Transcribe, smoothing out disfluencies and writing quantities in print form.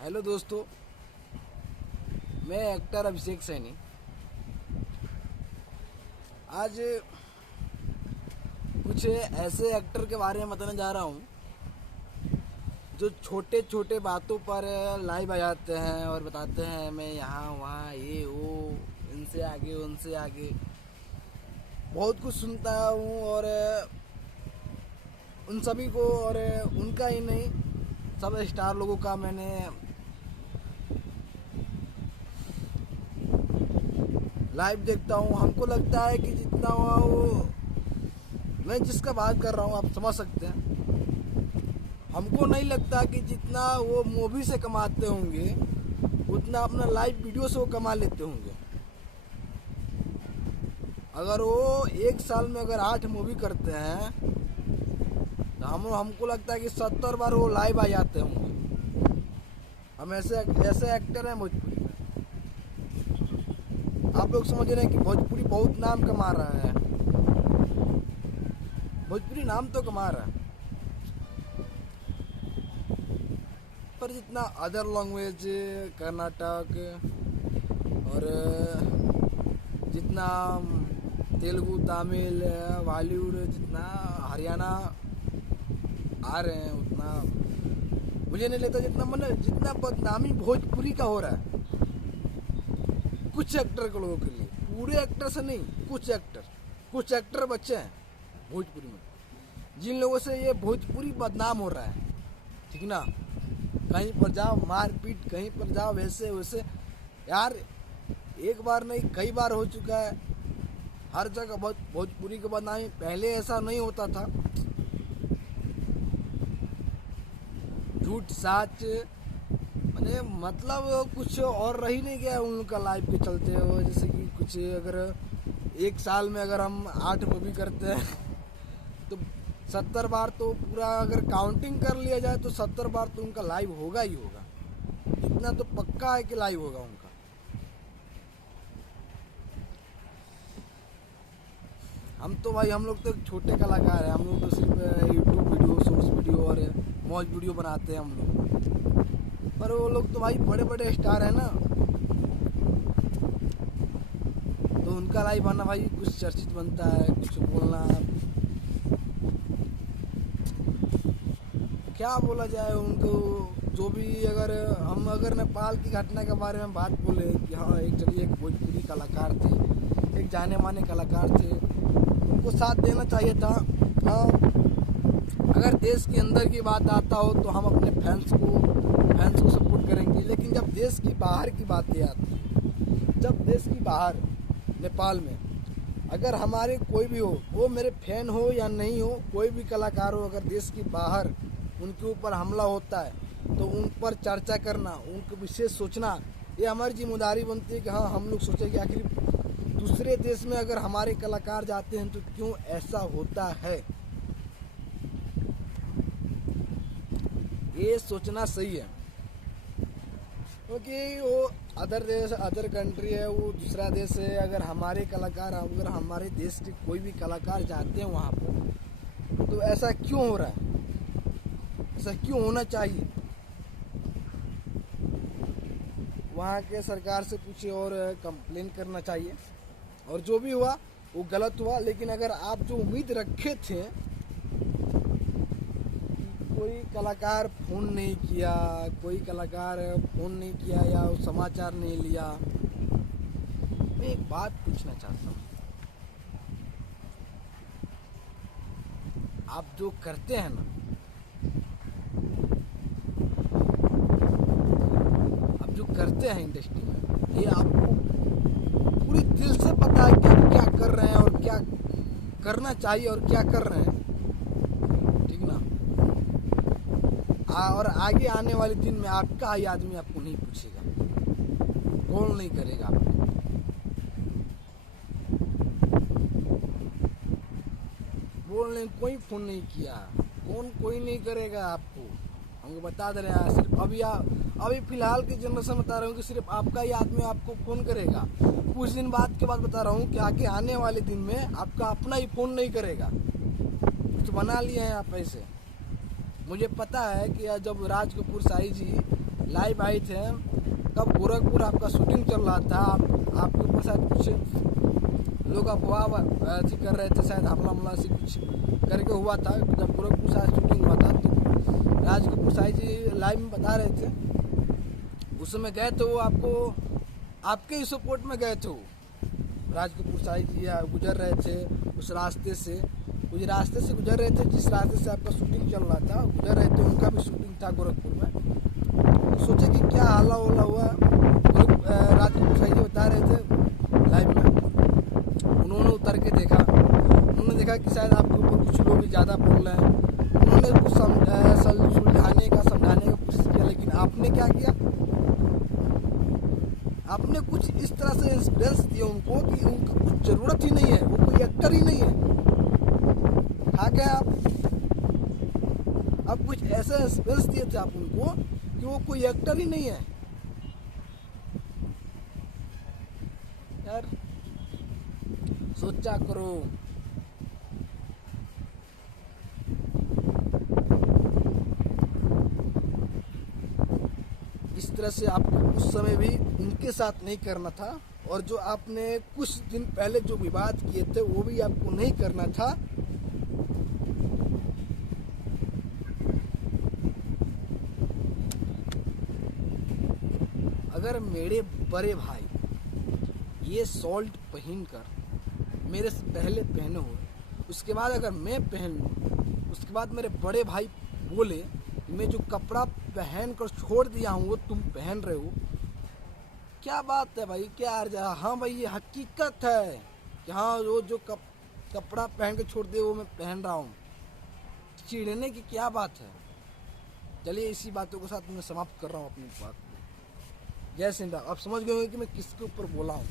Hello दोस्तों, मैं actor अभिषेक सैनी। आज कुछ ऐसे एक्टर के बारे में बताने जा रहा हूँ जो छोटे छोटे बातों पर लाइव आ जाते हैं और बताते हैं मैं यहाँ वहाँ ये वो, इनसे आगे उनसे आगे। बहुत कुछ सुनता हूँ और उन सभी को, और उनका ही नहीं, सब स्टार लोगों का मैंने लाइव देखता हूँ। हमको लगता है कि जितना वो, मैं जिसका बात कर रहा हूँ आप समझ सकते हैं, हमको नहीं लगता कि जितना वो मूवी से कमाते होंगे उतना अपना लाइव वीडियो से वो कमा लेते होंगे। अगर वो एक साल में अगर 8 मूवी करते हैं तो हमको लगता है कि 70 बार वो लाइव आ जाते होंगे। हम ऐसे एक्टर हैं भोजपुरी में। आप लोग समझ रहे हैं कि भोजपुरी बहुत नाम कमा रहा है। भोजपुरी नाम तो कमा रहा है, पर जितना अदर लैंग्वेज, कर्नाटक और जितना तेलुगु, तमिल, बॉलीवुड, जितना हरियाणा आ रहे हैं उतना मुझे नहीं लगता जितना बदनामी भोजपुरी का हो रहा है कुछ एक्टर के लोगों के लिए। पूरे एक्टर से नहीं, कुछ एक्टर बच्चे हैं भोजपुरी में जिन लोगों से ये भोजपुरी बदनाम हो रहा है। ठीक ना, कहीं पर जाओ मारपीट, कहीं पर जाओ वैसे वैसे। यार एक बार नहीं कई बार हो चुका है, हर जगह भोजपुरी के बदनामी। पहले ऐसा नहीं होता था। झूठ साच मतलब कुछ और रह ही नहीं गया उनका लाइफ के चलते हो। जैसे कि कुछ अगर एक साल में अगर हम 8 मूवी करते हैं तो 70 बार तो पूरा अगर काउंटिंग कर लिया जाए तो 70 बार तो उनका लाइव होगा ही होगा। इतना तो पक्का है कि लाइव होगा उनका। हम तो भाई, हम लोग तो छोटे कलाकार हैं। हम लोग तो सिर्फ यूट्यूब वीडियो, शॉर्ट्स वीडियो और मौज वीडियो बनाते हैं हम लोग। पर वो लोग तो भाई बड़े बड़े स्टार है ना, तो उनका लाइव आना भाई कुछ चर्चित बनता है। कुछ बोलना, क्या बोला जाए उनको। जो भी अगर नेपाल की घटना के बारे में बात बोले कि हाँ एक भोजपुरी कलाकार थे, एक जाने माने कलाकार थे, उनको साथ देना चाहिए था। हाँ, अगर देश के अंदर की बात आता हो तो हम अपने फैंस को सपोर्ट करेंगे। लेकिन जब देश की बाहर की बातें आती हैं, जब देश की बाहर नेपाल में अगर हमारे कोई भी हो, वो मेरे फैन हो या नहीं हो, कोई भी कलाकार हो, अगर देश की बाहर उनके ऊपर हमला होता है तो उन पर चर्चा करना, उनको विशेष सोचना, ये हमारी जिम्मेदारी बनती है कि हाँ हम लोग सोचें कि आखिर दूसरे देश में अगर हमारे कलाकार जाते हैं तो क्यों ऐसा होता है। ये सोचना सही है, क्योंकि वो अदर कंट्री है, वो दूसरा देश है। अगर हमारे कलाकार, अगर हमारे देश के कोई भी कलाकार जाते हैं वहाँ पर तो ऐसा क्यों हो रहा है, ऐसा क्यों होना चाहिए। वहाँ के सरकार से कुछ और कंप्लेन करना चाहिए, और जो भी हुआ वो गलत हुआ। लेकिन अगर आप जो उम्मीद रखे थे, कोई कलाकार फ़ोन नहीं किया, या समाचार नहीं लिया। मैं एक बात पूछना चाहता हूँ, आप जो करते हैं ना, आप जो करते हैं इंडस्ट्री में, ये आपको पूरी दिल से पता है कि आप क्या कर रहे हैं और क्या करना चाहिए और क्या कर रहे हैं। ठीक ना, और आगे आने वाले दिन में आपका ही आदमी आपको नहीं पूछेगा, कॉल नहीं करेगा आपको। बोलने कोई फ़ोन नहीं किया, कोई नहीं करेगा आपको। हमको बता दे रहे हैं, सिर्फ अभी फिलहाल की जनरेशन बता रहा हूँ कि सिर्फ आपका ही आदमी आपको फ़ोन करेगा। कुछ दिन बाद के बाद बता रहा हूँ कि आगे आने वाले दिन में आपका अपना ही फ़ोन नहीं करेगा। कुछ बना लिए हैं आप ऐसे। मुझे पता है कि जब राज कपूर साई जी लाइव आए थे कब गोरखपुर आपका शूटिंग चल रहा था। आपके ऊपर शायद कुछ लोग अफवाह ऐसी कर रहे थे, शायद हमला से कुछ करके हुआ था। जब गोरखपुर शायद शूटिंग हुआ था तो राज कपूर साई जी लाइव में बता रहे थे, उस समय गए थे वो आपको आपके ही सपोर्ट में गए थे वो। राज कपूर साई जी गुजर रहे थे उस रास्ते से, गुजर रहे थे जिस रास्ते से आपका शूटिंग चल रहा था, गुजर रहे थे। उनका भी शूटिंग था गोरखपुर में। सोचे कि क्या हाला होला हुआ। राज कपूर साई जी बता रहे थे लाइव में, उन्होंने उतर के देखा, उन्होंने देखा कि शायद आपके ऊपर कुछ लोग ज़्यादा बोल रहे हैं। उन्होंने कुछ सुलझाने का समझाने का कोशिश किया, लेकिन आपने क्या किया, आपने कुछ इस तरह से इंस्पिरेंस दिया उनको कि उनका कुछ ज़रूरत ही नहीं है, वो कोई एक्टर ही नहीं है। खा गए आप कुछ ऐसा इंस्पिरेंस दिए थे आप उनको कि वो कोई एक्टर ही नहीं है। यार सोचा करो। इस तरह से आपको उस समय भी उनके साथ नहीं करना था, और जो आपने कुछ दिन पहले जो विवाद किए थे वो भी आपको नहीं करना था। अगर मेरे बड़े भाई ये शॉल्ट पहन कर मेरे से पहले पहने हुए, उसके बाद अगर मैं पहन लूँ, उसके बाद मेरे बड़े भाई बोले कि मैं जो कपड़ा पहन कर छोड़ दिया हूँ वो तुम पहन रहे हो, क्या बात है भाई, क्या अर्जा। हाँ भाई ये हकीकत है कि हाँ वो जो कपड़ा पहन के छोड़ दिया वो मैं पहन रहा हूँ, चिढ़ने की क्या बात है। चलिए इसी बातों के साथ मैं समाप्त कर रहा हूँ अपनी बात को। जय श्री राम। आप समझ गए होंगे कि मैं किसके ऊपर बोला हूँ।